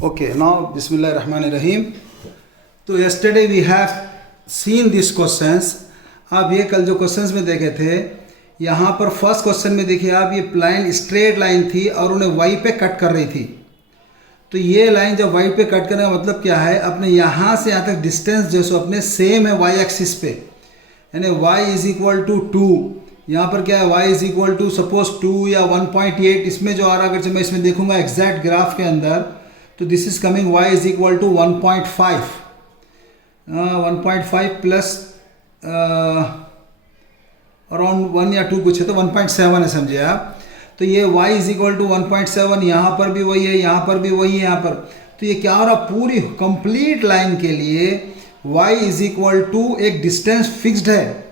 Okay, now Bismillah Rahman Rahim. तो yesterday we have seen these questions. आप ये कल जो क्वेश्चंस में देखे थे, यहाँ पर फर्स्ट क्वेश्चन में देखिए आप, ये लाइन स्ट्रेट लाइन थी और उन्हें वाई पे कट कर रही थी। तो ये लाइन जब वाई पे कट करने का मतलब क्या है, अपने यहाँ से यहाँ तक डिस्टेंस जो सो अपने सेम है वाई एक्सिस पे, यानी y इज इक्वल टू 2। यहाँ पर क्या है, y is equal to suppose 2 या 1.8, इसमें जो आ रहा, अगर मैं इसमें देखूंगा एग्जैक्ट ग्राफ के अंदर, तो this is coming y is equal to 1.5 plus around 1 या 2 कुछ है, तो 1.7 है समझे आप। तो ये y इज इक्वल टू 1.7, यहाँ पर भी वही है, यहाँ पर भी वही है, यहाँ पर। तो ये क्या हो रहा, पूरी कंप्लीट लाइन के लिए y इज इक्वल टू एक डिस्टेंस फिक्स्ड है।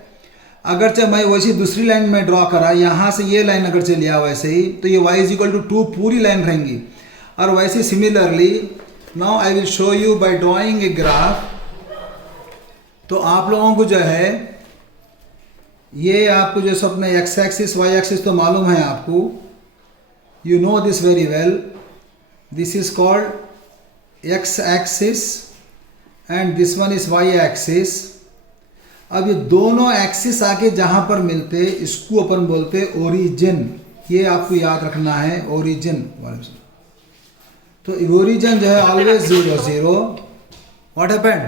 अगर चाहे मैं वैसी दूसरी लाइन में ड्रॉ करा, यहाँ से ये लाइन अगर चलिए लिया वैसे ही, तो ये y इज इक्वल टू 2 पूरी लाइन रहेंगी। और वैसे similarly now I will show you by drawing a graph. तो आप लोगों को जो है, ये आपको जो सब अपने एक्स एक्सिस वाई एक्सिस तो मालूम है आपको, you know this very well. This is called X axis and this one is Y axis. अब ये दोनों एक्सिस आके जहां पर मिलते, इसको अपन बोलते ओरिजिन। ये आपको याद रखना है, ओरिजिन। तो ओरिजिन जो है always 0 0। What happened,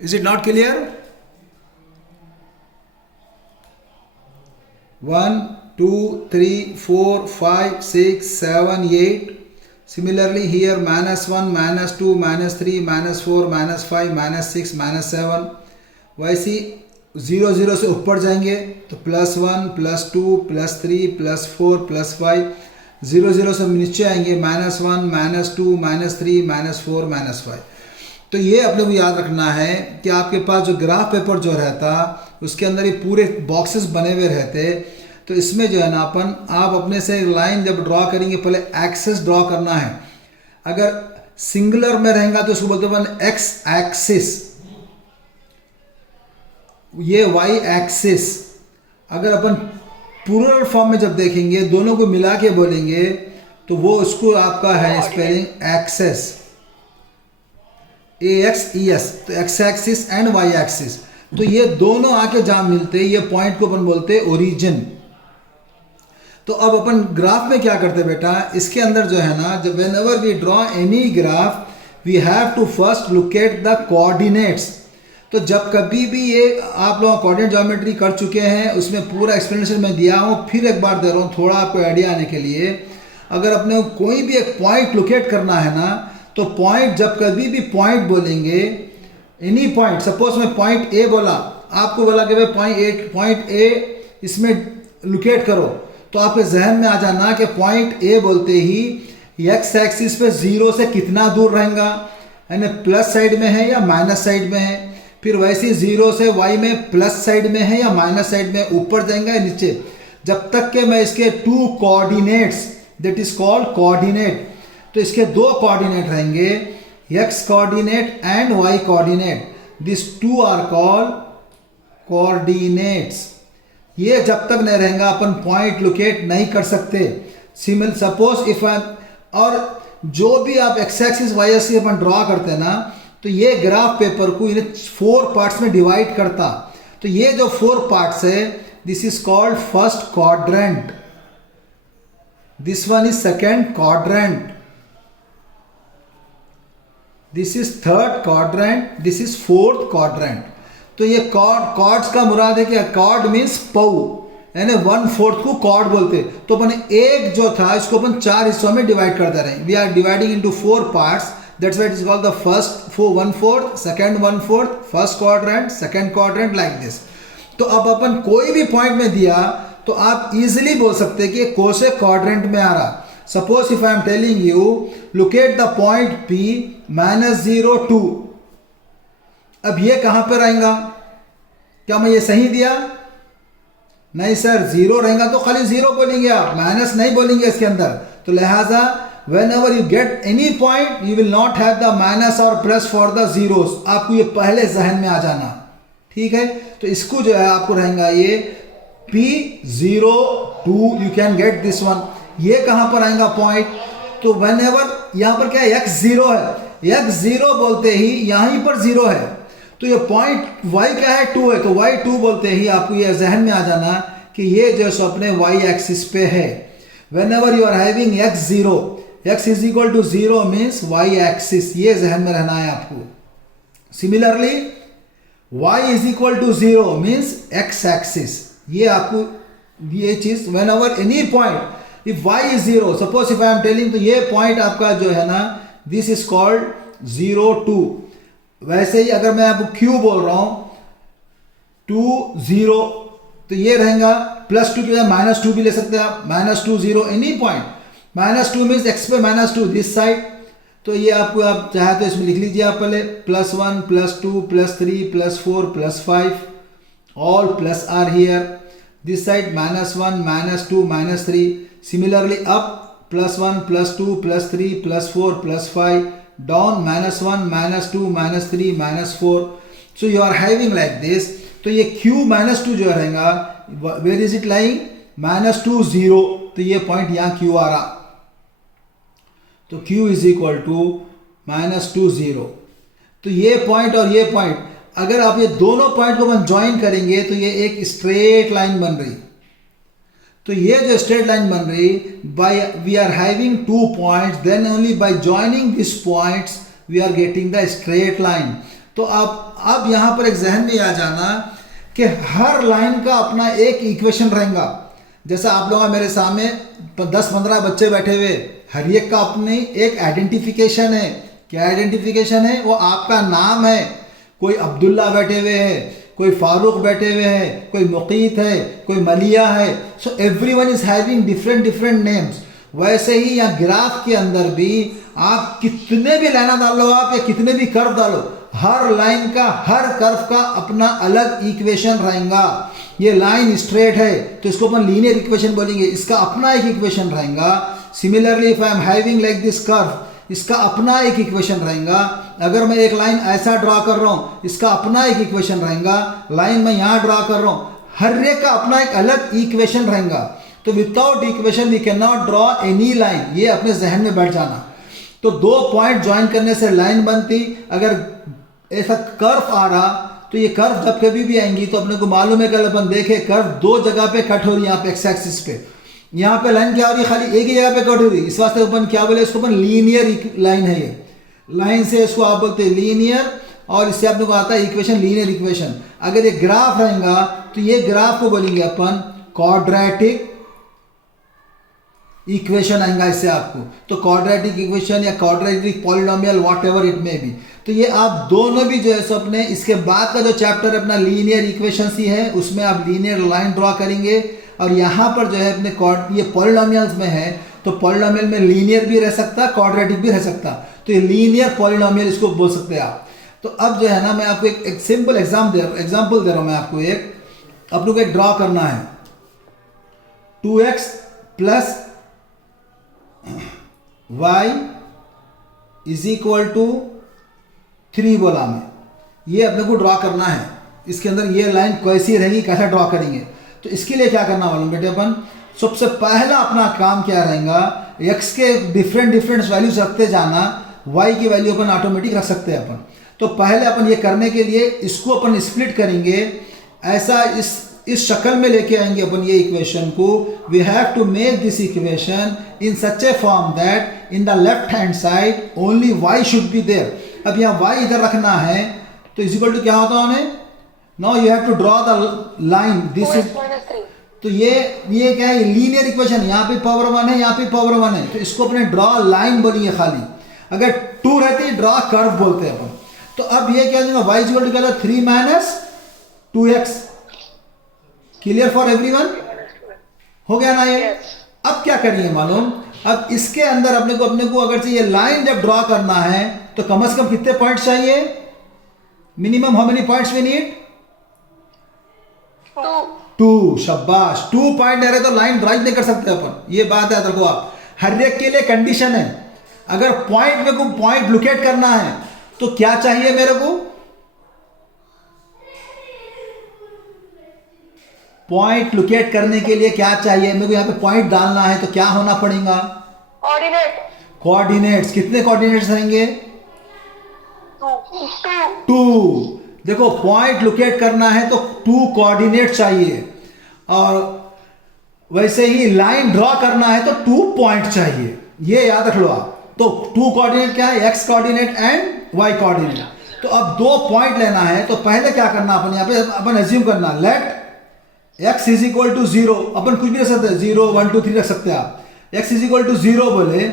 is it not clear? 1 2 3 4 5 6 7 8। Similarly here -1 -2 -3 -4 -5 -6 -7। वैसे 0 0 से ऊपर जाएंगे तो +1 +2 +3 +4 +5। 0 0 से नीचे आएंगे -1 -2 -3 -4 -5। तो ये अपने को याद रखना है कि आपके पास जो ग्राफ पेपर जो रहता, उसके अंदर ये पूरे बॉक्सेस बने हुए रहते। तो इसमें जो है ना आप अपने से लाइन जब ड्रॉ करेंगे, पहले एक्सिस ड्रॉ करना है। अगर सिंगुलर में रहेगा तो उसको बोलते हैं एक्स एक्सिस, ये वाई एक्सिस। अगर अपन प्लूरल फॉर्म में जब देखेंगे, दोनों को मिला के बोलेंगे, तो वो उसको आपका है स्पेलिंग एक्सेस, AXES। तो X axis and Y axis, तो ये दोनों आके जहां मिलते, ये पॉइंट को अपन बोलते हैं ओरिजिन। तो अब अपन ग्राफ में क्या करते बेटा, इसके अंदर जो है ना, जब whenever we draw any graph, we have to first look at the coordinates. तो जब कभी भी ये आप लोग कोऑर्डिनेट ज्योमेट्री कर चुके हैं, उसमें पूरा एक्सप्लेनेशन मैं दिया हूँ, फिर एक बार दे रहा हूँ थोड़ा आपको आइडिया आने के लिए। अगर अपने कोई भी एक पॉइंट लोकेट करना है ना, तो पॉइंट जब कभी भी पॉइंट बोलेंगे, एनी पॉइंट, सपोज मैं पॉइंट ए बोला, आपको बोला कि भाई पॉइंट ए इसमें लोकेट करो, तो आपके जहन में आ जाना कि पॉइंट ए बोलते ही एक्स एक्सिस पे 0 से कितना दूर रहेगा, यानी प्लस साइड में है या माइनस साइड में है। फिर वैसे 0 से वाई में प्लस साइड में है या माइनस साइड में, ऊपर जाएंगे या नीचे, जब तक के मैं इसके 2 coordinates, that is called coordinate. तो इसके 2 कोऑर्डिनेट रहेंगे, X coordinate and Y coordinate. This 2 are called coordinates. ये जब तक नहीं रहेगा अपन पॉइंट लोकेट नहीं कर सकते। सपोज इफ आई, और जो भी आप एक्स एक्सिस वाई एक्सिस अपन ड्रॉ करते हैं ना, तो ये ग्राफ पेपर को इन्हें 4 पार्ट्स में डिवाइड करता। तो ये जो 4 पार्ट्स है, this is called first quadrant, this one is second quadrant, this is third quadrant, this is fourth quadrant. तो ये कॉर्ड्स का मुराद है कि कॉर्ड मीन्स पौ, यानी 1/4 को कॉर्ड बोलते। तो अपन एक जो था, इसको अपन 4 हिस्सों में डिवाइड करते रहे। We are dividing into 4 parts, that's why it is called the first 1/4, second 1/4, first quadrant, second quadrant, like this. तो अब अपन कोई भी पॉइंट में दिया, तो आप इजीली बोल सकते हैं कि कौन से क्वाड्रेंट में आ रहा। Suppose if I am telling you locate the point P -0 2, अब ये कहां पर आएगा? क्या मैं ये सही दिया? नहीं सर, 0 रहेगा तो खाली 0 बोलेंगे आप, माइनस नहीं बोलेंगे इसके अंदर। तो लिहाजा whenever you get any point, you will not have the minus or plus for the zeros। आपको ये पहले जहन में आ जाना, ठीक है। तो इसको जो है आपको रहेगा ये P 0 2, you can get this one। ये कहां पर आएगा पॉइंट? तो वेन एवर यहाँ पर क्या है, x 0 है, x 0 बोलते ही यहीं पर 0 है, तो ये पॉइंट y क्या है, 2 है, तो y 2 बोलते ही आपको ये जहन में आ जाना कि ये जो सो अपने y एक्सिस पे है। Whenever you are having x 0, x is equal to 0 means y axis, ये जहन में रहना है आपको। Similarly y is equal to 0 means x axis, ये आपको ये चीज whenever any point if y is 0, suppose if I am telling, तो ये पॉइंट आपका जो है ना दिस इज कॉल्ड 0 2। वैसे ही अगर मैं आपको q बोल रहा हूं 2 0, तो ये रहेगा प्लस 2 की जगह माइनस 2 भी ले सकते हैं आप, minus 2 0 any point, minus 2 means x पे माइनस 2 दिस साइड, तो ये आपको आप चाहे तो इसमें लिख लीजिए आप पहले plus 1 plus 2 plus 3 plus 4 plus 5, all plus are here, this side minus 1 minus 2 minus 3, similarly up plus 1 plus 2 plus 3 plus 4 plus 5, down minus 1 minus 2 minus 3 minus 4, so you are having like this. तो ये q minus 2 जो रहेगा, where is it lying, minus 2 0, तो ये point यहाँ q आ रहा, तो q is equal to minus 2 0। तो ये पॉइंट और ये पॉइंट अगर आप ये दोनों पॉइंट को अपन ज्वाइन करेंगे तो ये एक स्ट्रेट लाइन बन रही, तो ये जो स्ट्रेट लाइन बन रही, by we are having 2 points, then only by joining this points we are getting the straight line. तो आप अब यहां पर एक जहन में आ जाना कि हर लाइन का अपना एक इक्वेशन रहेगा। जैसा आप लोग मेरे सामने 10-15 बच्चे बैठे हुए, हर एक का अपनी एक आइडेंटिफिकेशन है। क्या आइडेंटिफिकेशन है? वो आपका नाम है। कोई अब्दुल्ला बैठे हुए हैं, कोई फारूक बैठे हुए हैं, कोई मुकीत है, कोई मलिया है। So everyone is having different different names. वैसे ही यहाँ ग्राफ के अंदर भी आप कितने भी लाइन डालो आप या कितने भी कर्व डालो, हर लाइन का हर कर्व का अपना अलग इक्वेशन रहेगा। ये लाइन स्ट्रेट है तो इसको अपन लीनियर इक्वेशन बोलेंगे, इसका अपना एक इक्वेशन रहेगा। Similarly if I am having like this curve, इसका अपना एक इक्वेशन रहेगा। अगर मैं एक लाइन ऐसा ड्रा कर रहा हूँ, इसका अपना एक इक्वेशन रहेगा। लाइन मैं यहाँ ड्रा कर रहा हूँ, हर एक का अपना एक अलग इक्वेशन रहेगा। तो without equation we can not draw any line, ये अपने जहन में बैठ जाना। तो 2 पॉइंट ज्वाइन करने से लाइन बनती। अगर ऐसा कर्व आ रहा तो ये कर्व जब कभी भी आएंगी तो अपने को मालूम है कि अपन देखे कर्व 2 जगह पे कट हो रही है। यहाँ पे एक्स एक्सिस पे, यहाँ पे लाइन क्या हो रही है, खाली एक ही जगह पे कट हो रही है। इस वास्ते अपन क्या बोले, इसको अपन लीनियर लाइन है। ये लाइन से इसको आप बोलते हैं लीनियर, और इससे आप लोग को आता है इक्वेशन, लीनियर इक्वेशन। अगर ये ग्राफ रहेगा तो ये ग्राफ को बोलेंगे अपन क्वाड्रेटिक इक्वेशन आएगा इससे आपको। तो क्वाड्रेटिक इक्वेशन या quadratic polynomial what ever it may be. तो ये आप दोनों भी जो है सो अपने इसके बाद का जो चैप्टर अपना लीनियर इक्वेशंस ही है, उसमें आप लीनियर लाइन ड्रॉ करेंगे। और यहाँ पर जो है अपने ये पॉलिनोमियल्स में है, तो पॉलिनोमियल में लीनियर भी रह सकता, क्वाड्रेटिक भी रह सकता। तो ये लीनियर पॉलिनोमियल इसको बोल सकते हैं आप। तो अब जो है ना मैं आपको एक सिंपल एग्जाम्पल दे रहा हूँ मैं आपको। एक आप लोग एक ड्रॉ करना है 2x plus y is equal to 3 बोला मैं, ये अपने को ड्रॉ करना है। इसके अंदर ये लाइन कैसी रहेगी, कैसा ड्रॉ करेंगे। तो इसके लिए क्या करना मालूम बेटे, अपन सबसे पहला अपना काम क्या रहेगा, x के डिफरेंट वैल्यूज रखते जाना, y की वैल्यू अपन ऑटोमेटिक रख सकते हैं अपन। तो पहले अपन ये करने के लिए इसको अपन स्प्लिट करेंगे, ऐसा इस शक्ल में लेके आएंगे अपन ये इक्वेशन को। We have to make this equation in such a form that in the left hand side only y should be there. अब यहाँ y इधर रखना है तो इज इक्वल टू क्या होता है, now you have to draw the line, this is. तो ये क्या है, लीनियर इक्वेशन। यहाँ पे पावर 1 है, यहाँ पे पावर 1 है, तो इसको अपने ड्रॉ लाइन बोलेंगे खाली। अगर 2 रहती है ड्रॉ कर्व बोलते हैं अपन। तो अब ये क्या देगा, y इज इक्वल टू क्या 3 minus 2x। Clear for everyone, हो गया ना ये। अब क्या करिए मालूम, अब इसके अंदर अपने को अगर से ये लाइन जब ड्रॉ करना है तो कम से कम कितने पॉइंट्स चाहिए, minimum how many points we need, 2। शाबाश, 2 पॉइंट है तो लाइन ड्राइव नहीं कर सकते अपन। ये बात है, देखो आप हर एक के लिए कंडीशन है। अगर पॉइंट में को पॉइंट लोकेट करना है तो क्या चाहिए मेरे को, पॉइंट लोकेट करने के लिए क्या चाहिए मेरे को, यहाँ पे पॉइंट डालना है तो क्या होना पड़ेगा, कोऑर्डिनेट्स, कितने कोऑर्डिनेट्स रहेंगे? 2। देखो पॉइंट लोकेट करना है तो 2 कोऑर्डिनेट चाहिए, और वैसे ही लाइन ड्रॉ करना है तो 2 पॉइंट चाहिए, ये याद रख लो आप। तो 2 कोऑर्डिनेट क्या है? X coordinate and Y coordinate. तो अब 2 पॉइंट लेना है तो पहले क्या करना अपन, यहाँ पे अपन एज्यूम करना, let x is equal to 0, अपन कुछ भी रख सकते हैं, 0 1 2 3 रख सकते हैं आप। x इज इक्वल टू 0 बोले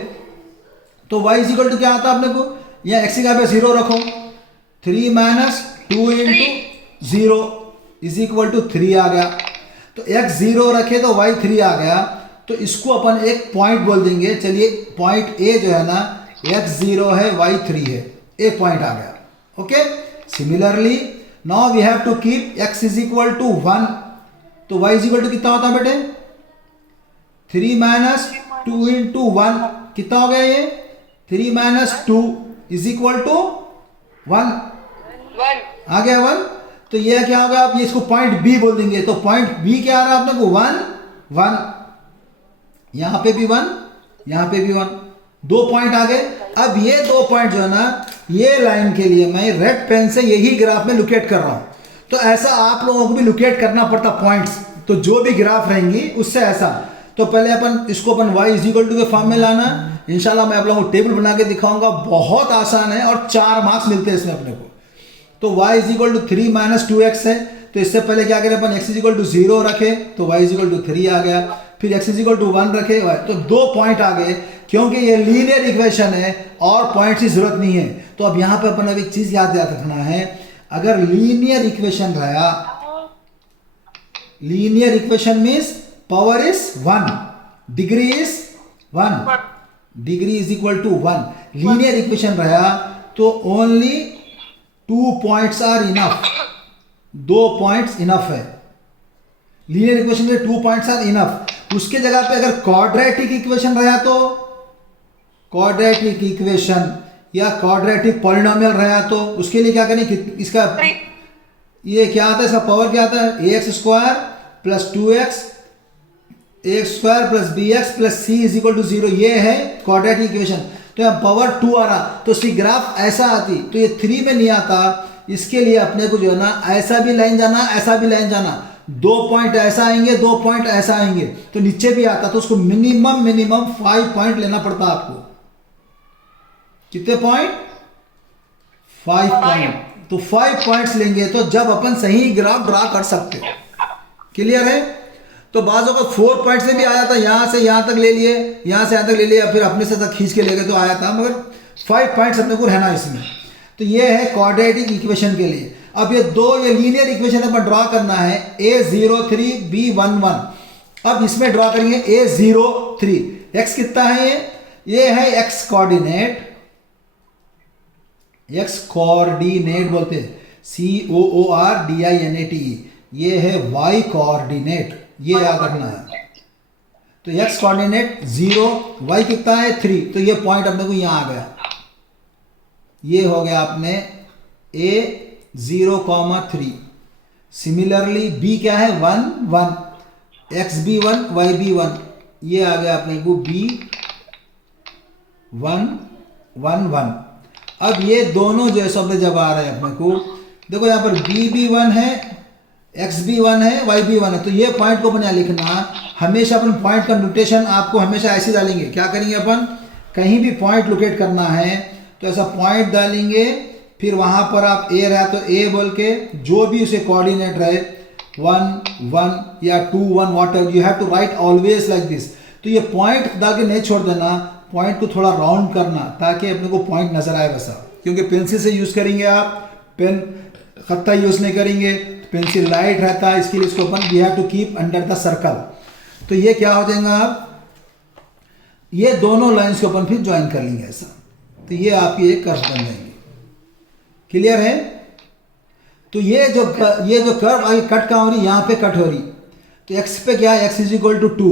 तो y इज इक्वल टू क्या आता है अपने को, यहाँ x की जगह पे 0 रखो, 3 minus 2 into 0 is equal to 3 आ गया। तो x 0 रखे तो y 3 आ गया, तो इसको अपन एक पॉइंट बोल देंगे। चलिए पॉइंट A जो है ना, x 0 है y 3 है, एक पॉइंट आ गया। Okay, similarly now we have to keep x is equal to 1, तो y इज इक्वल टू कितना होता है बेटे? 3 माइनस 2 इंटू 1 कितना हो गया ये? 3 माइनस 2 इज इक्वल टू 1 आ गया 1। तो ये क्या होगा, आप ये इसको पॉइंट B बोल देंगे। तो पॉइंट B क्या आ रहा है अपने को? 1 1, यहां पे भी 1, यहां पे भी 1, 2 पॉइंट आ गए। अब ये 2 पॉइंट जो है ना, ये लाइन के लिए मैं रेड पेन से यही ग्राफ में लोकेट कर रहा हूं। तो ऐसा आप लोगों को भी लोकेट करना पड़ता पॉइंट्स, तो जो भी ग्राफ रहेंगी उससे ऐसा। तो पहले अपन इसको अपन y इज इक्वल टू के फॉर्म में लाना। इंशाल्लाह मैं आप लोगों को टेबल बना के दिखाऊंगा, बहुत आसान है और 4 मार्क्स मिलते हैं इसमें अपने को। तो y is equal to 3 minus 2x है, तो इससे पहले क्या करें अपन, x इज इक्वल टू 0 रखे तो y इज इक्वल टू 3 आ गया, फिर x इज इक्वल टू 1 रखे तो 2 पॉइंट आ गए, क्योंकि ये लीनियर इक्वेशन है और पॉइंट्स की जरूरत नहीं है। तो अब यहाँ पे अपन अब एक चीज याद रखना है, अगर लीनियर इक्वेशन रहा, linear equation means power is 1, degree is 1, degree is equal to 1। Linear equation रहा तो only 2 points are enough, 2 points enough है। लीनियर इक्वेशन में 2 पॉइंट्स आर इनफ। उसके जगह पे अगर क्वाड्रेटिक इक्वेशन रहा तो, क्वाड्रेटिक इक्वेशन या क्वाड्रेटिक पॉलिनोमियल रहा तो उसके लिए क्या करें, इसका ये क्या आता है, इसका पावर क्या आता है, ax square plus 2x X square plus B X plus C is equal to 0, ये है क्वाड्रेटिक इक्वेशन। तो यहाँ पावर 2 आ रहा, तो इसकी ग्राफ ऐसा आती, तो ये 3 में नहीं आता। इसके लिए अपने को जो है ना, ऐसा भी लाइन जाना, ऐसा भी लाइन जाना, 2 पॉइंट ऐसा आएंगे, 2 पॉइंट ऐसा आएंगे, तो नीचे भी आता। तो उसको मिनिमम 5 पॉइंट लेना पड़ता आपको। कितने पॉइंट? 5 पॉइंट। तो 5 पॉइंट्स लेंगे तो जब अपन सही ग्राफ ड्रा कर सकते हो। क्लियर है? तो बाजों को 4 पॉइंट से भी आया था, यहां से यहां तक ले लिए, यहां से यहां तक ले लिया, फिर अपने से तक खींच के ले गए तो आया था, मगर 5 पॉइंट्स अपने को रहना इसमें। तो ये है क्वाड्रेटिक इक्वेशन के लिए। अब ये लीनियर इक्वेशन अपन ड्रॉ करना है, a03 b11। अब इसमें ड्रॉ करेंगे a03, x कितना है, ये है x कोऑर्डिनेट, x कोऑर्डिनेट बोलते हैं, COORDINATE, ये है y कोऑर्डिनेट, ये याद रखना है। तो x कोऑर्डिनेट 0, y कितना है 3, तो ये पॉइंट अपने को यहां आ गया, ये हो गया अपने a0,3। सिमिलरली b क्या है 1 1, x b1 y b1, ये आ गया अपने को b1 1 1। अब ये दोनों जो है शब्द जब आ रहे हैं अपने को, देखो यहाँ पर b b1 है, x b1 है, y b1 है, तो ये पॉइंट को अपन यहाँ लिखना। हमेशा अपन पॉइंट का नोटेशन आपको हमेशा ऐसे डालेंगे। क्या करेंगे अपन, कहीं भी पॉइंट लोकेट करना है तो ऐसा पॉइंट डालेंगे, फिर वहां पर आप a रहा तो a बोल के, जो भी उसे कोऑर्डिनेट रहे 1 1 या 2 1 whatever, you have to write always like this. तो ये पॉइंट डाल के नहीं छोड़ देना, पॉइंट को थोड़ा राउंड करना ताकि अपने को पॉइंट नजर आए वैसा। क्योंकि पेंसिल से यूज करेंगे आप, पेन खत्ता यूज नहीं करेंगे, पेंसिल लाइट रहता है, इसके लिए इसको अपन we have to keep under the circle. तो ये क्या हो जाएगा, आप ये दोनों लाइंस को अपन फिर ज्वाइन कर लेंगे ऐसा, तो ये आपकी एक कर्व बन जाएंगे। क्लियर है? तो ये जो कर्व आगे कट कहाँ हो रही, यहाँ पे कट हो रही, तो x पे क्या है, x is equal to 2,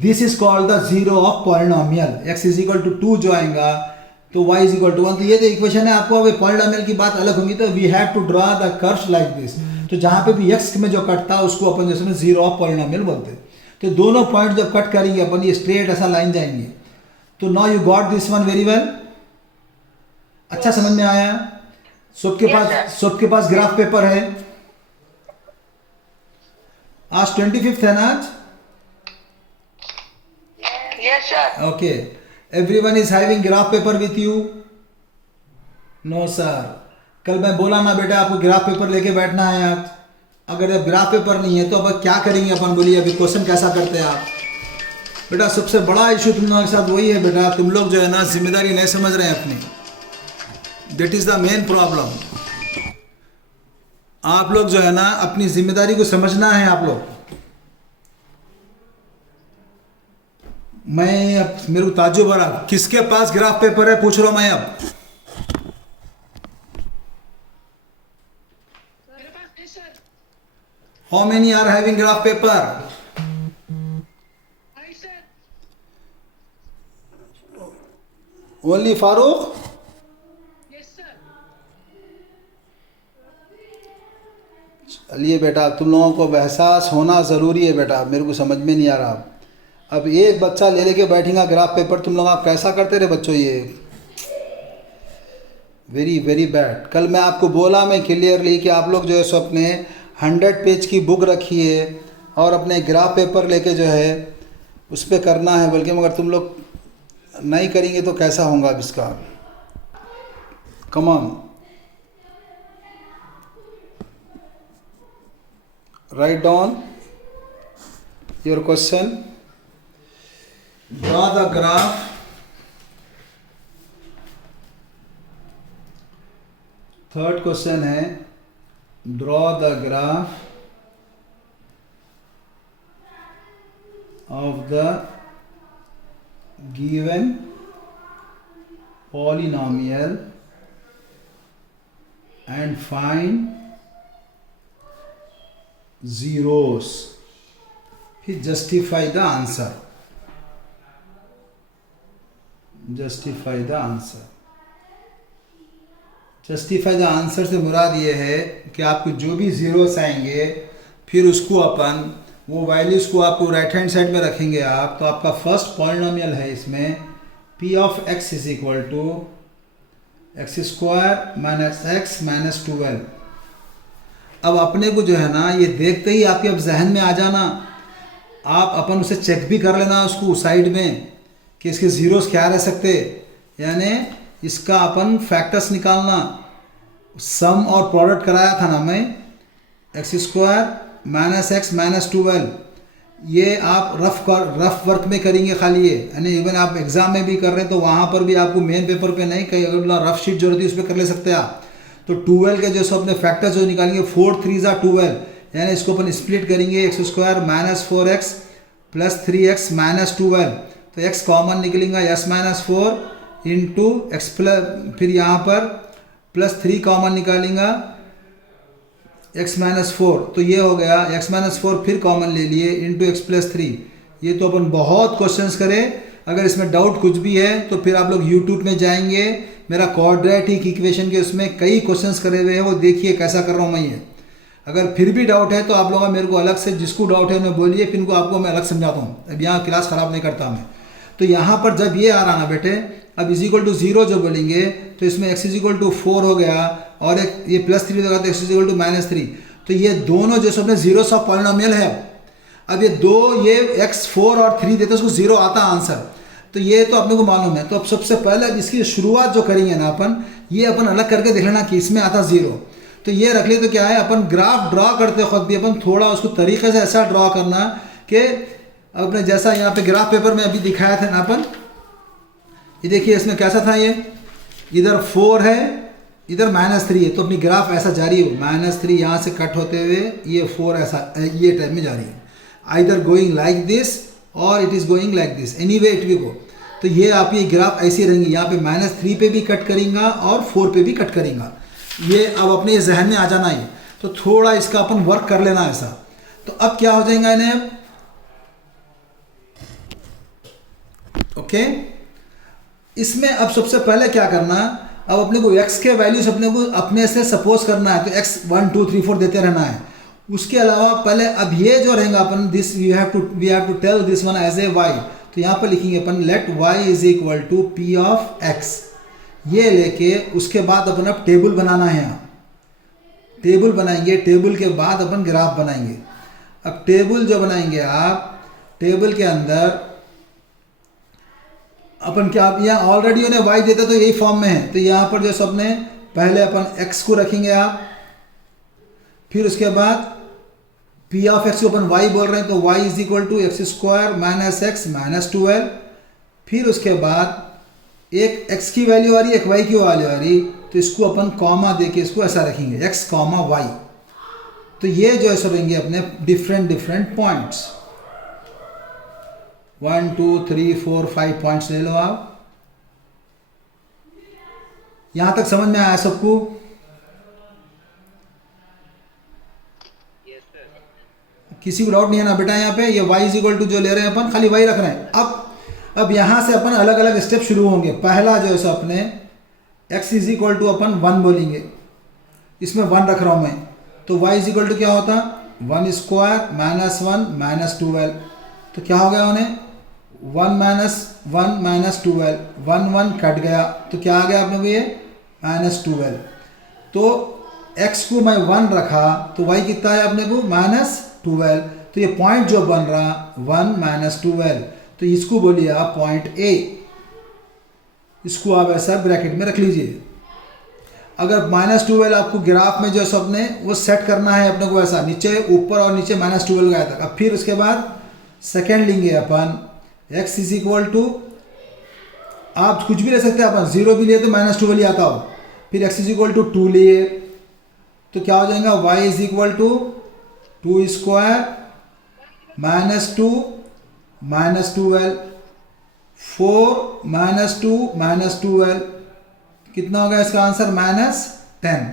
this is called the zero of polynomial. x is equal to 2 जो आएगा तो y इज इक्वल टू 1। तो ये जो इक्वेशन है, आपको अब पॉलिनोमियल की बात अलग होगी, तो we have to draw the curves like this. तो जहाँ पे भी x में जो कटता है उसको अपन जैसे जीरो ऑफ पॉलिनोमियल बोलते हैं। तो दोनों पॉइंट जब कट करेंगे अपन, ये स्ट्रेट ऐसा लाइन जाएंगे, तो now you got this one very well. अच्छा समझ में आया? सबके पास ग्राफ पेपर है। आज 25 है ना आज? Yes, sir. Okay, everyone is having graph paper with you? No sir, कल मैं बोला ना बेटा आपको ग्राफ पेपर लेके बैठना है आज। अगर अब ग्राफ पेपर नहीं है तो अब क्या करेंगे अपन? बोलिए अभी क्वेश्चन कैसा करते हैं आप? बेटा सबसे बड़ा इशू तुम लोगों के साथ वही है बेटा, तुम लोग जो है ना जिम्मेदारी नहीं समझ रहे हैं अपनी। That is the main problem. आप लोग जो है ना अपनी जिम्मेदारी को समझना है आप लोग। मैं अब मेरे को ताज्जुब आ रहा, किसके पास ग्राफ पेपर है पूछ रहा हूं मैं अब। How many are having graph paper? Only Farooq? चलिए बेटा, तुम लोगों को एहसास होना ज़रूरी है बेटा, मेरे को समझ में नहीं आ रहा। अब एक बच्चा ले लेके बैठेगा ग्राफ पेपर, तुम लोग आप कैसा करते रहे बच्चों? ये वेरी वेरी बैड। कल मैं आपको बोला मैं क्लियरली कि आप लोग जो है सो अपने 100 पेज की बुक रखिए और अपने ग्राफ पेपर लेके जो है उस पर करना है। बल्कि मगर तुम लोग नहीं करेंगे तो कैसा होगा अब इसका? Come on, write down your question, draw the graph. Third question है draw the graph of the given polynomial and find zeros, फिर justify the answer। justify the answer, justify the answer से मुराद ये है कि आपको जो भी जीरोस आएंगे फिर उसको अपन वो वैल्यूज़ को आपको राइट हैंड साइड में रखेंगे आप। तो आपका फर्स्ट पॉलिनोमियल है इसमें p of x is equal to x square minus x minus 12। अब अपने को जो है ना ये देखते ही आपके अब जहन में आ जाना, आप अपन उसे चेक भी कर लेना उसको साइड में कि इसके ज़ीरोस क्या रह सकते, यानी इसका अपन फैक्टर्स निकालना। सम और प्रोडक्ट कराया था ना मैं, x square minus x minus 12, ये आप रफ वर्क में करेंगे खाली ये, यानी इवन आप एग्ज़ाम में भी कर रहे हैं तो वहाँ पर भी आपको मेन पेपर पे नहीं, कहीं अगर रफ शीट जो रहती है उस पर कर ले सकते हैं आप। तो 12 के जो सब अपने फैक्टर्स जो निकालेंगे 4 3 12, यानी इसको अपन स्प्लिट करेंगे x square minus 4x plus 3x minus 12, तो x कॉमन निकलेगा x minus 4 into x plus, फिर यहाँ पर प्लस 3 कॉमन निकालेंगा x माइनस 4, तो ये हो गया x माइनस 4 फिर कॉमन ले लिए इंटू एक्स प्लस 3। ये तो अपन बहुत क्वेश्चंस करें, अगर इसमें डाउट कुछ भी है तो फिर आप लोग यूट्यूब में जाएंगे, मेरा क्वाड्रेटिक इक्वेशन के उसमें कई क्वेश्चंस करे हुए हैं, वो देखिए कैसा कर रहा हूँ मैं ये। अगर फिर भी डाउट है तो आप लोग मेरे को अलग से, जिसको डाउट है उन्हें बोलिए, फिर इनको आपको मैं अलग समझाता हूँ। अब यहाँ क्लास ख़राब नहीं करता मैं। तो यहाँ पर जब ये आ रहा ना बेटे, अब इज इक्वल टू 0 जो बोलेंगे तो इसमें x इज इक्वल टू 4 हो गया और एक ये प्लस 3 लगा तो x is equal to minus 3, तो ये दोनों जो सबने जीरोस ऑफ पॉलिनोमियल है। अब ये दो, ये x 4 और 3 देते उसको 0 आता आंसर, तो ये तो अपने को मालूम है। तो अब सबसे पहले अब इसकी शुरुआत जो करेंगे ना अपन, ये अपन अलग करके देख लेना कि इसमें आता 0, तो ये रख ले। तो क्या है, अपन ग्राफ ड्रॉ करते वक्त भी अपन थोड़ा उसको तरीके से ऐसा ड्रॉ करना कि अपने जैसा यहाँ पे ग्राफ पेपर में अभी दिखाया था ना अपन, ये देखिए इसमें कैसा था, ये इधर 4 है इधर माइनस 3 है, तो अपनी ग्राफ ऐसा जारी हो, माइनस 3 यहाँ से कट होते हुए ये 4 ऐसा ये टाइप में जारी है, आइदर गोइंग लाइक दिस और it is going like this, any way it will go. तो ये आप ये ग्राफ ऐसी रहेंगी, यहाँ पे माइनस 3 पे भी कट करेंगे और 4 पे भी कट करेंगे। ये अब अपने जहन में आ जाना है, तो थोड़ा इसका अपन वर्क कर लेना ऐसा। तो अब क्या हो जाएगा इन्हें, ओके। इसमें अब सबसे पहले क्या करना, अब अपने को x के वैल्यूज अपने को अपने से सपोज करना है, तो x 1 2 3 4 देते रहना है। उसके अलावा पहले अब ये जो रहेगा अपन, this we have to tell this one as a y, तो यहाँ पर लिखेंगे अपन let y is equal to P of x। ये लेके उसके बाद अपन अब टेबल बनाना है, यहाँ टेबल बनाएंगे, टेबल के बाद अपन ग्राफ बनाएंगे। अब टेबल जो बनाएंगे आप, टेबल के अंदर अपन क्या, यहाँ ऑलरेडी उन्हें y देता तो यही फॉर्म में है, तो यहाँ पर जो सबने पहले अपन x को रखेंगे आप, फिर उसके बाद p ऑफ x को अपन y बोल रहे हैं तो y is equal to x square minus x minus 12। फिर उसके बाद एक x की वैल्यू आ रही है, एक y की वैल्यू आ रही, तो इसको अपन कॉमा देके इसको ऐसा रखेंगे x कॉमा y। तो ये जो ऐसा रहेंगे अपने डिफरेंट पॉइंट्स, 1 2 3 4 5 पॉइंट्स ले लो आप। यहां तक समझ में आया सबको? किसी को डाउट नहीं है ना बेटा? यहाँ पे ये y इज इक्वल टू जो ले रहे हैं अपन, खाली y रख रहे हैं। अब यहाँ से अपन अलग अलग स्टेप शुरू होंगे। पहला जो है सो अपने x इज इक्वल टू अपन 1 बोलेंगे, इसमें 1 रख रहा हूँ मैं, तो y इज इक्वल टू क्या होता, 1 स्क्वायर माइनस 1 माइनस 12। तो क्या हो गया उन्हें 1 माइनस 1 माइनस 12, 1 1 कट गया, तो क्या आ गया अपने को ये माइनस 12। तो x को मैं 1 रखा तो y कितना है अपने को माइनस 12। तो ये पॉइंट जो बन रहा 1 माइनस 12, तो इसको बोलिए आप पॉइंट A। इसको आप ऐसा ब्रैकेट में रख लीजिए। अगर माइनस 12 आपको ग्राफ में जो सबने वो सेट करना है अपने को, ऐसा नीचे ऊपर और नीचे माइनस 12 गया था। अब फिर उसके बाद सेकेंड लेंगे अपन x इज इक्वल टू, आप कुछ भी ले सकते हैं, अपन 0 भी लिए तो माइनस 12 ही आता हो। फिर x इज इक्वल टू 2 लिए तो क्या हो जाएगा y is equal to 2 square minus 2 minus 12, 4 minus 2 minus 12, कितना हो गया इसका आंसर माइनस 10।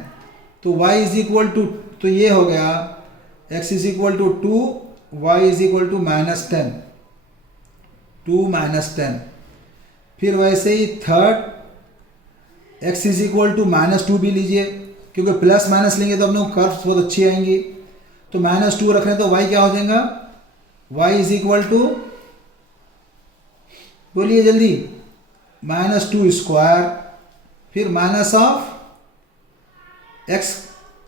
तो y इज इक्वल टू, तो ये हो गया x is equal to 2, y is equal to minus 10, 2 minus 10। फिर वैसे ही third x is equal to minus 2 भी लीजिए, क्योंकि प्लस माइनस लेंगे तो अपने को कर्व्स बहुत अच्छी आएंगी। तो माइनस 2 रख रहे हैं तो y क्या हो जाएगा, y इज इक्वल टू, बोलिए जल्दी, माइनस 2 स्क्वायर, फिर माइनस ऑफ x,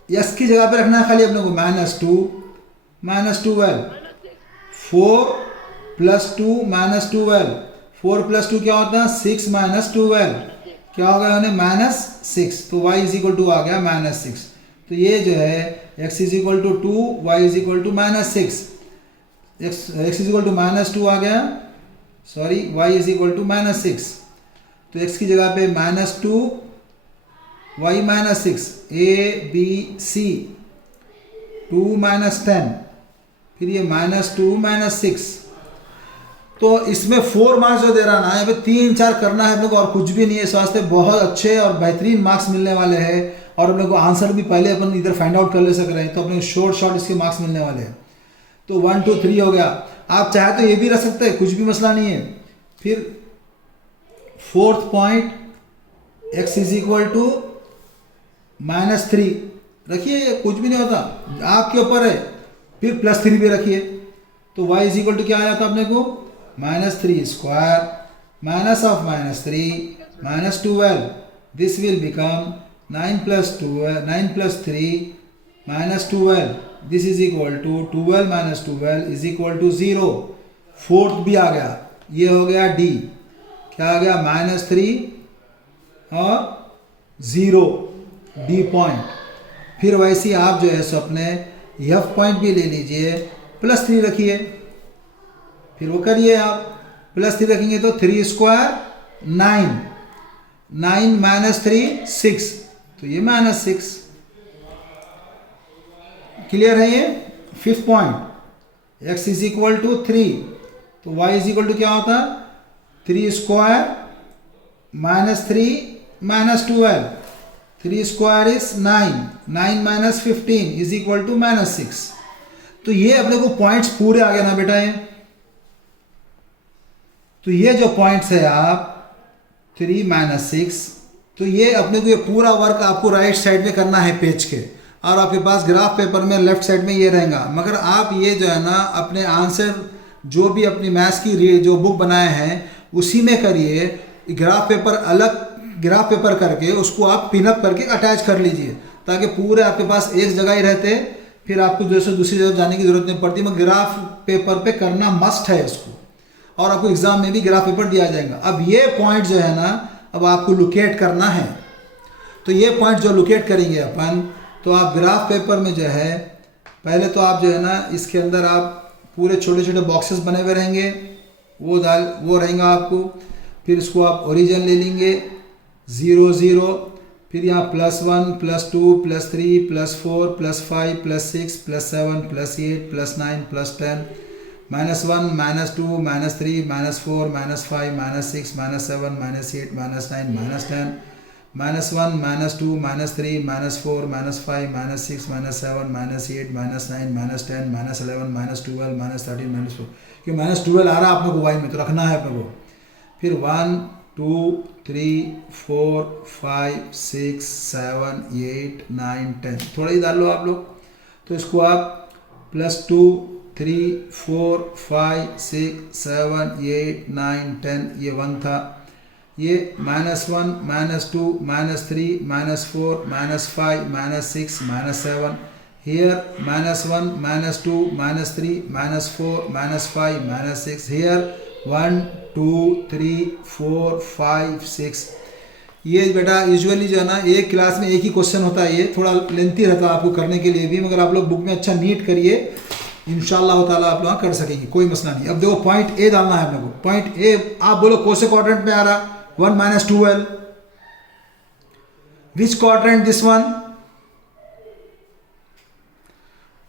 x की जगह पे रखना है खाली अपने को minus 2 minus 12, 4 plus 2 minus 12, 4 plus 2 क्या होता है 6 माइनस 12, क्या हो गया उन्हें माइनस 6। तो y इज इक्वल टू आ गया माइनस 6। तो ये जो है x is equal to 2, y is equal to minus 6, x is equal to minus 2 आ गया, sorry y is equal to minus 6। तो x की जगह पे minus 2, y minus 6, a b c, 2 minus 10, फिर ये माइनस 2 माइनस 6। तो इसमें 4 मार्क्स जो दे रहा ना, यहाँ पे 3 4 करना है हम लोग और कुछ भी नहीं है। इस वास्ते बहुत अच्छे और बेहतरीन मार्क्स मिलने वाले हैं, और हम लोग को आंसर भी पहले अपन इधर फाइंड आउट कर ले सक रहे हैं, तो अपने शॉर्ट इसके मार्क्स मिलने वाले हैं। तो 1 2 3 हो गया। आप चाहे तो ये भी रख सकते हैं, कुछ भी मसला नहीं है। फिर fourth point x is equal to minus 3 रखिए, कुछ भी नहीं होता, आपके ऊपर है। फिर प्लस 3 भी रखिए, तो y इज इक्वल टू क्या आया था अपने को minus 3 square minus of minus 3 minus 12, this will become 9 plus 3 minus 12, this is equal to 12 minus 12 is equal to 0। Fourth भी आ गया, ये हो गया D, क्या आ गया माइनस 3 और 0, D पॉइंट। फिर वैसे ही आप जो है सो अपने F पॉइंट भी ले लीजिए, प्लस 3 रखिए, फिर वो करिए आप, प्लस 3 रखेंगे तो 3 स्क्वायर 9, 9 माइनस 3 6, तो ये माइनस 6। क्लियर है ये। Fifth point x is equal to 3, तो y इज इक्वल टू क्या होता है 3 square minus 3 minus 12, 3 square is 9, 9 minus 15 is equal to minus 6। तो ये अपने को पॉइंट्स पूरे आ गए ना बेटा ये। तो ये जो पॉइंट्स है आप 3 माइनस 6, तो ये अपने को ये पूरा वर्क आपको राइट साइड में करना है पेज के, और आपके पास ग्राफ पेपर में लेफ्ट साइड में ये रहेगा। मगर आप ये जो है ना अपने आंसर जो भी अपनी मैथ्स की जो बुक बनाए हैं उसी में करिए। ग्राफ पेपर अलग ग्राफ पेपर करके उसको आप पिनअप करके अटैच कर लीजिए, ताकि पूरे आपके पास एक जगह ही रहते, फिर आपको जैसे दूसरी जगह जाने की ज़रूरत नहीं पड़ती। मगर ग्राफ पेपर पे करना मस्ट है इसको, और आपको एग्ज़ाम में भी ग्राफ पेपर दिया जाएगा। अब ये पॉइंट जो है ना, अब आपको लोकेट करना है। तो ये पॉइंट जो लोकेट करेंगे अपन, तो आप ग्राफ पेपर में जो है पहले तो आप जो है ना इसके अंदर आप पूरे छोटे छोटे बॉक्सेस बने हुए रहेंगे, वो रहेगा आपको। फिर इसको आप ओरिजिन ले लेंगे 0 0, फिर यहाँ +1 +2 +3 +4 +5 +6 +7 +8 +9 +10 -1 -2 -3 -4 -5 -6 -7 -8 -9 -10 -1 -2 -3 -4 -5 -6 -7 -8 -9 -10 -11 -12 -13 -4, कि -12 आ रहा है आपने को वाई में, तो रखना है अपने को। फिर 1 2 3 4 5 6 7 8 9 10, थोड़ा ही डाल लो आप लोग। तो इसको आप +2 3 4 5 6 7 8 9 10, ये 1 था। ये -1 -2 -3 -4 -5 -6 -7, here -1 -2 -3 -4 -5 -6, here 1 2 3 4 5 6। ये बेटा यूजुअली जो है ना एक क्लास में एक ही क्वेश्चन होता है, ये थोड़ा लेंथी रहता है आपको करने के लिए भी, मगर आप लोग बुक में अच्छा नीट करिए, इंशाल्लाह ताला आप लोग कर सकेंगे, कोई मसला नहीं। अब देखो पॉइंट ए डालना है अपने को। पॉइंट ए आप बोलो कौन से क्वाड्रेंट में आ रहा? 1 - 12। Which quadrant this one?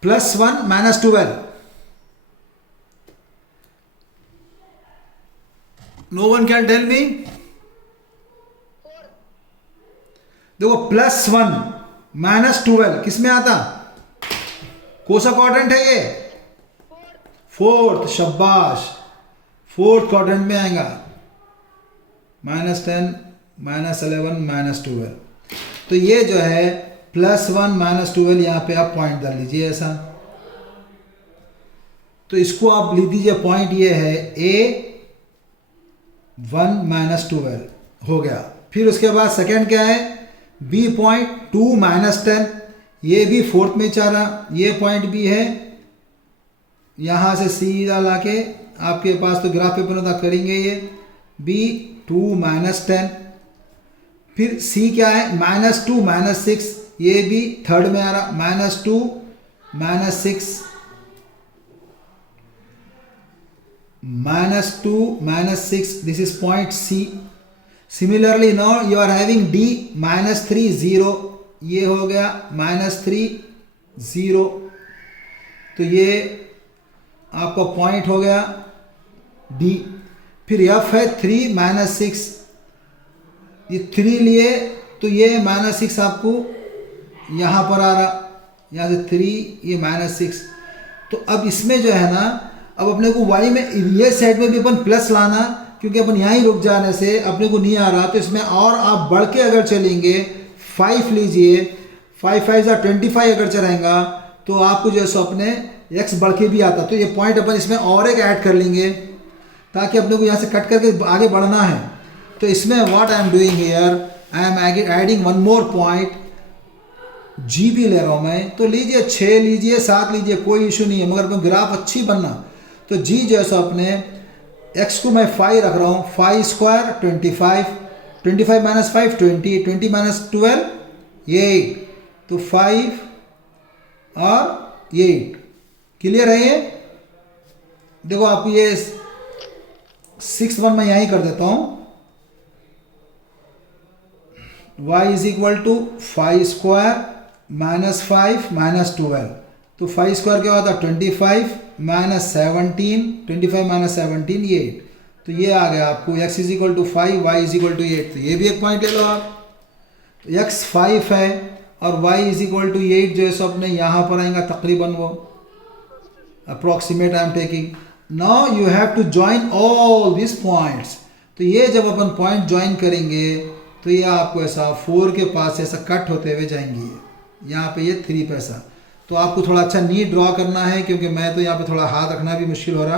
+1 - 12। No one can tell me. देखो +1 - 12 किस में आता? कौन सा क्वाड्रेंट है ये? फोर्थ। शाबाश, फोर्थ क्वाड्रेंट में आएगा। -10 -11 -12। तो ये जो है +1 - 12, यहाँ पे आप पॉइंट डाल लीजिए ऐसा। तो इसको आप लिख दीजिए, पॉइंट ये है A1 - 12 हो गया। फिर उसके बाद सेकंड क्या है? B पॉइंट 2 - 10, ये भी फोर्थ में जा रहा, ये पॉइंट भी है। यहाँ से सीधा लाके आपके पास तो ग्राफ पेपर में करेंगे ये B 2 - 10। फिर C क्या है? -2 - 6, ये भी थर्ड में आ रहा, -2 - 6 -2 - 6, this is point C। Similarly now you are having D -3 0, ये हो गया -3 0। तो ये आपका पॉइंट हो गया D। फिर F है 3 - 6, ये 3 लिए तो ये -6 आपको यहाँ पर आ रहा, यहाँ से 3 ये -6। तो अब इसमें जो है ना, अब अपने को y में ये साइड में भी अपन प्लस लाना, क्योंकि अपन यहाँ ही रुक जाने से अपने को नहीं आ रहा। तो इसमें और आप बढ़ के अगर चलेंगे 5 लीजिए, 5 5 25 अगर चलेगा तो आपको जो है सो अपने x बढ़ के भी आता। तो ये पॉइंट अपन इसमें और एक ऐड कर लेंगे, ताकि अपने को यहाँ से कट करके आगे बढ़ना है। तो इसमें what I am doing here, I am adding one more point. जी भी ले रहा हूँ मैं, तो लीजिए 6 लीजिए 7 लीजिए, कोई इशू नहीं है, मगर अपना ग्राफ अच्छी बनना। तो जी जो है सो अपने x को मैं 5 रख रहा हूँ, 5 स्क्वायर 25, 25 - 5 20, 20 - 12 8, तो 5 और 8 क्लियर है ये। देखो आप ये 6 1 मैं यहीं कर देता हूँ, y = 5 स्क्वायर -5 - 12, तो 5 स्क्वायर क्या होता है? 25 - 17, 25 - 17 8। तो ये आ गया आपको x = 5 y = 8। तो ये भी एक पॉइंट ले लो आप। तो x 5 है और y = 8 जो है सो अपने यहाँ पर आएगा तकरीबन, वो approximate I am taking. Now you have to join all this points. तो ये जब अपन पॉइंट ज्वाइन करेंगे तो ये आपको ऐसा 4 के पास ऐसा कट होते हुए जाएंगे, यहाँ पे ये 3 पैसा। तो आपको थोड़ा अच्छा नीट ड्रॉ करना है, क्योंकि मैं तो यहाँ पे थोड़ा हाथ रखना भी मुश्किल हो रहा।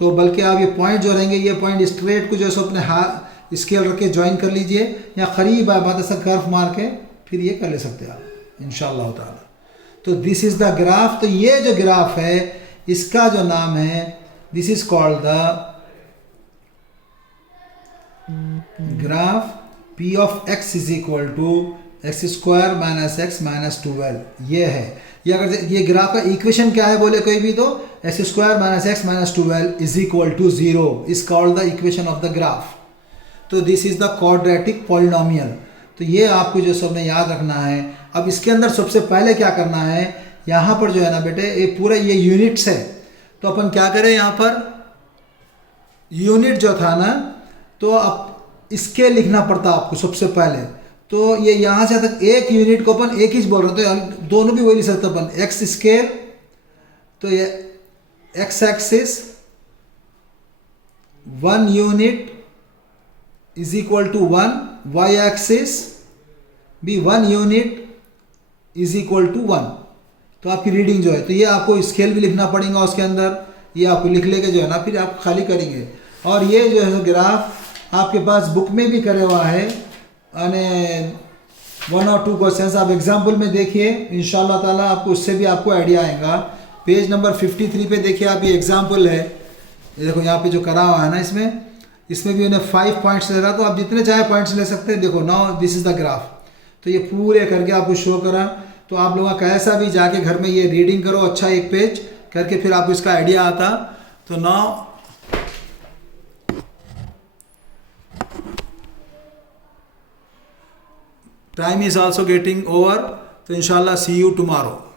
तो बल्कि आप ये पॉइंट जो रहेंगे, ये पॉइंट स्ट्रेट को जो है सो अपने हाथ स्केल रख के ज्वाइन कर लीजिए, या करीब है बात ऐसा कर्व मार के फिर ये कर ले सकते हैं आप इंशाअल्लाह ताला। तो दिस इज़ द ग्राफ। तो ये जो ग्राफ है इसका जो नाम है, this is called the graph P of x is equal to x square minus x minus 12। ये है, ये अगर ये ग्राफ का इक्वेशन क्या है बोले कोई भी, तो x square minus x minus 12 is equal to 0 is called the equation of the graph. तो this is the quadratic polynomial. तो ये आपको जो सबने याद रखना है। अब इसके अंदर सबसे पहले क्या करना है, यहाँ पर जो है ना बेटे ये पूरा ये यूनिट्स है, तो अपन क्या करें यहाँ पर यूनिट जो था ना, तो अब इसके लिखना पड़ता आपको सबसे पहले। तो ये यहाँ से तक एक यूनिट को अपन एक ही बोल रहे थे, तो दोनों भी वही लिख सकते अपन, एक्स स्केल, तो ये x axis 1 unit is equal to 1, y axis भी 1 यूनिट इज इक्वल टू 1। तो आपकी रीडिंग जो है, तो ये आपको स्केल भी लिखना पड़ेगा उसके अंदर, ये आपको लिख लेके जो है ना फिर आप खाली करेंगे। और ये जो है ग्राफ आपके पास बुक में भी करे हुआ है, यानी 1 और 2 क्वेश्चंस आप एग्जाम्पल में देखिए, इंशाल्लाह ताला आपको उससे भी आपको आइडिया आएगा। पेज नंबर 53 पे देखिए आप, ये एग्जाम्पल है, ये देखो यहाँ पे जो करा हुआ है ना, इसमें भी उन्हें 5 पॉइंट्स ले रहा, तो आप जितने चाहे पॉइंट्स ले सकते हैं। देखो now this is the graph, तो ये पूरे करके आपको शो करा। तो आप लोगों का कैसा भी जाके घर में ये रीडिंग करो अच्छा, एक पेज करके फिर आपको इसका आइडिया आता। तो now time is also getting over, तो इंशाल्लाह सी यू टुमारो।